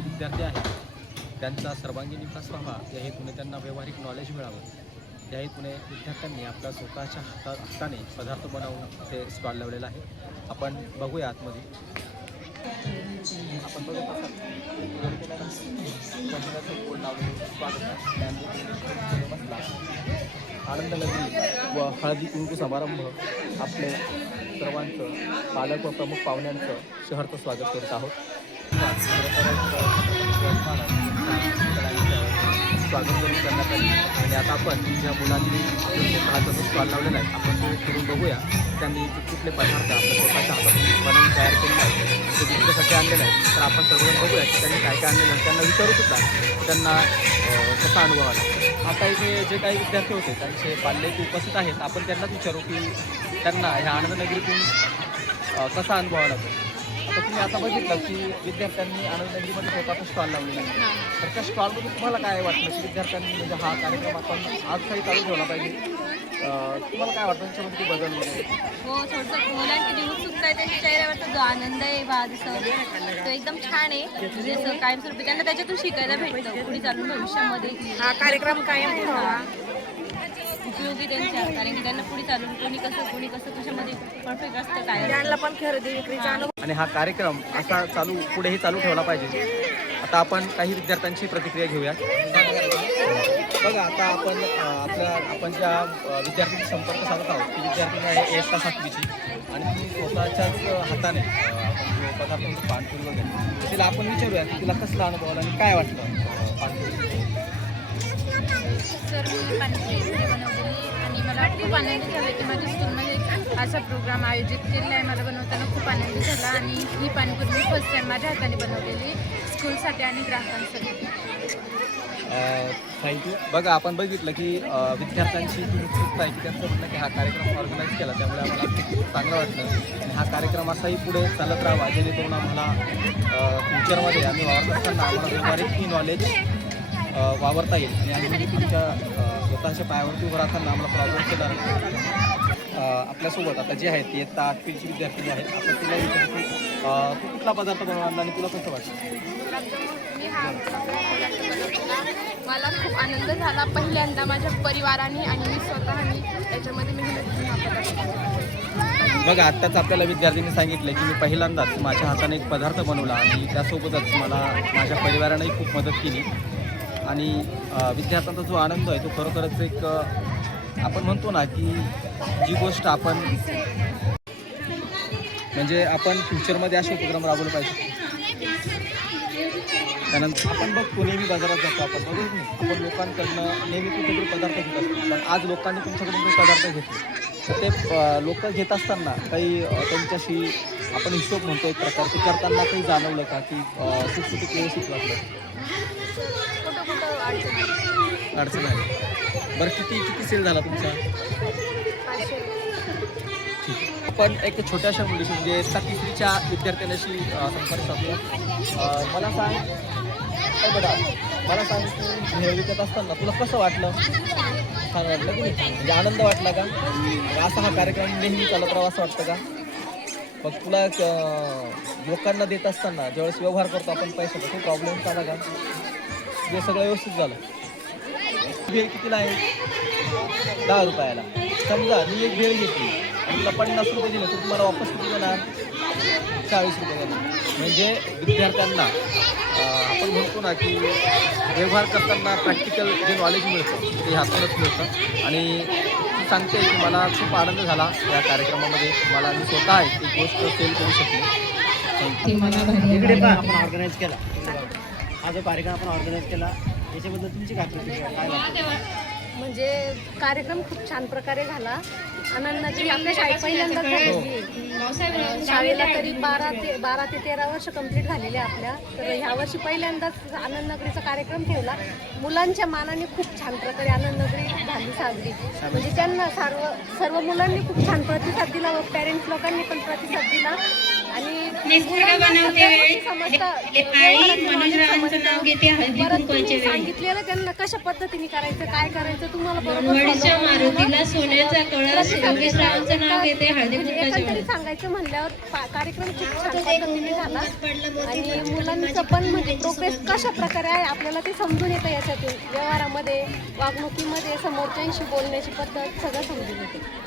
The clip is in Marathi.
विद्यार्थी आहेत त्यांचा सर्वांगीण विकास व्हावा या हेतूने त्यांना व्यावहारिक नॉलेज मिळावं. या हेतूने विद्यार्थ्यांनी आपल्या स्वतःच्या हाता हाताने पदार्थ बनवून ते स्टॉल लावलेला आहे. आपण बघूया आतमध्ये. आपण बघत असाल आनंद लग्न व हळदी कुंकू समारंभ आपले सर्वांचं पालक व प्रमुख पाहुण्यांचं शहरचं स्वागत करत आहोत. स्वागत करून करण्यात आले आणि आता आपण ज्या मुलांनी हाताचा जो स्टॉल लावलेला आहे आपण तो फिरून बघूया. त्यांनी कुठले पदार्थ आपल्या स्वतःच्या हातातून बनवून तयार केलेले आहे ते विक्रीसाठी आणलेलं आहे तर आपण सर्वजण बघूया की त्यांनी काय काय आणलेलं आहे. त्यांना विचारू सुद्धा त्यांना कसा अनुभव आला? आता इथे जे काही विद्यार्थी होते त्यांचे पाल्य उपस्थित आहेत. आपण त्यांनाच विचारू की त्यांना ह्या आनंदनगरीतून कसा अनुभव आला? तर तुम्ही आता बघितलं की विद्यार्थ्यांनी आनंदनगरीमध्ये स्वतःचा स्टॉल लावलेला आहे. तर त्या स्टॉलमध्ये तुम्हाला काय वाटलं की विद्यार्थ्यांनी म्हणजे हा कार्यक्रम आपण आज काही चालू ठेवला पाहिजे? तुम्हाला काय वाटतं त्याच्यामध्ये बदल हो थोडंसं मुलांची जी उत्सुकता आहे त्यांच्या चेहऱ्यावरचा जो आनंद आहे बा जसं तो एकदम छान आहे. म्हणजे असं कायमस्वरूपी त्यांना त्याच्यातून शिकायला भेटतं. पुढे चालून भविष्यामध्ये हा कार्यक्रम कायम ठेवावा उपयोगी त्यांच्या कारण की त्यांना पुढे चालून कोणी कसं कोणी कसं कशामध्ये परफेक्ट असतं काय त्यांना पण खरेदी विक्रीचा अनुभव आणि हा कार्यक्रम असा चालू पुढेही चालू ठेवला पाहिजे. आता आपण काही विद्यार्थ्यांची प्रतिक्रिया घेऊया. बघा आता आपण आपल्या आपण ज्या विद्यार्थ्यांशी संपर्क साधत आहोत ती विद्यार्थी आहे इयत्ता सातवीची आणि ती स्वतःच्याच हाताने अ, आपण पदार्थ वगैरे तिला आपण विचारूया की तिला कसला अनुभव आला आणि काय वाटतं पाणपुरी सर मी पाणीपुरी घरी आणि मला खूप आनंद झाला की माझ्या स्कूलमध्ये असा प्रोग्राम आयोजित केलेला आहे. मला बनवताना खूप आनंद झाला आणि ही पाणीपुरी मी फर्स्ट टाईम माझ्या हाताने बनवलेली स्कूलसाठी आणि ग्राहकांसाठी. थँक्यू बघा आपण बघितलं की विद्यार्थ्यांची जी उत्सुकता आहे की त्यांचं म्हणणं की हा कार्यक्रम ऑर्गनाईज केला त्यामुळे आम्हाला खूप चांगलं वाटलं. हा कार्यक्रम असाही पुढे चालत राहावा जेणेकरून आम्हाला फ्युचरमध्ये आम्ही वावरत असताना आम्हाला व्यवहारिक ही नॉलेज वावरता येईल आणि आम्ही आमच्या अ, स्वतःच्या पायावरती उभं राहताना आम्हाला प्रॉब्लेम. अ, आपल्यासोबत आता जे आहेत इयत्ता आठवीची विद्यार्थी आहेत आपण तुला विचारतो तू कुठला पदार्थ बनवला आणि तुला कसं वाटतं हा मला खूप आनंद झाला पहिल्यांदा माझ्या परिवाराने आणि मी स्वतःने त्याच्यामध्ये मेहनत. बघा आत्ताच आपल्याला विद्यार्थ्यांनी सांगितलं की मी पहिल्यांदाच माझ्या हाताने एक पदार्थ बनवला आणि त्यासोबतच मला माझ्या परिवारानेही खूप मदत केली आणि विद्यार्थ्यांचा जो आनंद आहे तो खरोखरच एक आपण म्हणतो ना की जी गोष्ट आपण म्हणजे आपण फ्युचरमध्ये असे उपक्रम राबवले पाहिजे. त्यानंतर आपण बघतो नेहमी बाजारात जातो आपण बरोबर नाही? आपण लोकांकडनं नेहमी कुठेतरी पदार्थ घेत असतो. पण आज लोकांनी तुमच्याकडून काही पदार्थ घेतले. तर ते लोक घेत असताना काही त्यांच्याशी आपण हिशोब म्हणतो एक प्रकार. ते करताना काही जाणवलं का की अ, सुटसुटीत व्यवस्थित वाटलं? अडचण आली. बरं किती किती सेल झाला तुमचा? पण एक छोट्याशा मुलीशी म्हणजे इयत्ता तिसरीच्या विद्यार्थ्यांशी संपर्क साधूया मला सांग काय बघा मला सांग तू हे विकत असताना तुला कसं वाटलं? छान वाटलं की म्हणजे आनंद वाटला का? असा हा कार्यक्रम नेहमी चालत राहावा असं वाटतं का? मग तुला लोकांना देत असताना ज्यावेळेस व्यवहार करतो आपण पैशाचा तो प्रॉब्लेम झाला का? हे सगळं व्यवस्थित झालं. भेळ कितीला आहे? दहा रुपयाला. समजा मी एक भेळ घेतली. आणि तुला पन्नास रुपये दिले तर तुम्हाला वापस किती देणार? चाळीस रुपये देणार. म्हणजे विद्यार्थ्यांना आपण म्हणतो ना की व्यवहार करताना प्रॅक्टिकल जे नॉलेज मिळतं ते ह्यातूनच मिळतं. आणि सांगते की मला खूप आनंद झाला या कार्यक्रमामध्ये. मला मी स्वतः एक गोष्ट सेल करू शकले. इकडे पण आपण ऑर्गनाईज केला. हा जो कार्यक्रम आपण ऑर्गनाईज केला याच्याबद्दल तुमची काय प्रतिक्रिया काय वाटतं? म्हणजे कार्यक्रम खूप छान प्रकारे झाला. आनंदाची आपल्या शाळेत पहिल्यांदाच झालेली शाळेला तरी बारा ते बारा ते तेरा वर्ष कंप्लीट झालेले आपल्या. तर ह्या वर्षी पहिल्यांदाच आनंद नगरीचा कार्यक्रम ठेवला. मुलांच्या मानाने खूप छान प्रकारे आनंद नगरी झाली साजरी. म्हणजे त्यांना सर्व सर्व मुलांनी खूप छान प्रतिसाद दिला व पॅरेंट्स लोकांनी पण प्रतिसाद दिला. निसर्ग बनवते मनोजरावांचं नाव घेते हळदी सांगितलेलं त्यांना कशा पद्धतीने करायचं काय करायचं तुम्हाला बरोबर मनवडीच्या follow करायला मारुतीला सोन्याचा कळस. योगेशरावांचं नाव घेते हळदी म्हणजे सांगायचं म्हणल्यावर कार्यक्रम खूप छान पद्धतीने झाला. आणि मुलांचं पण म्हणजे प्रोग्रेस कशा प्रकारे आहे आपल्याला ते समजून येतं याच्यातून. व्यवहारामध्ये वागणुकीमध्ये समोरच्यांशी बोलण्याची पद्धत सगळं समजून येते.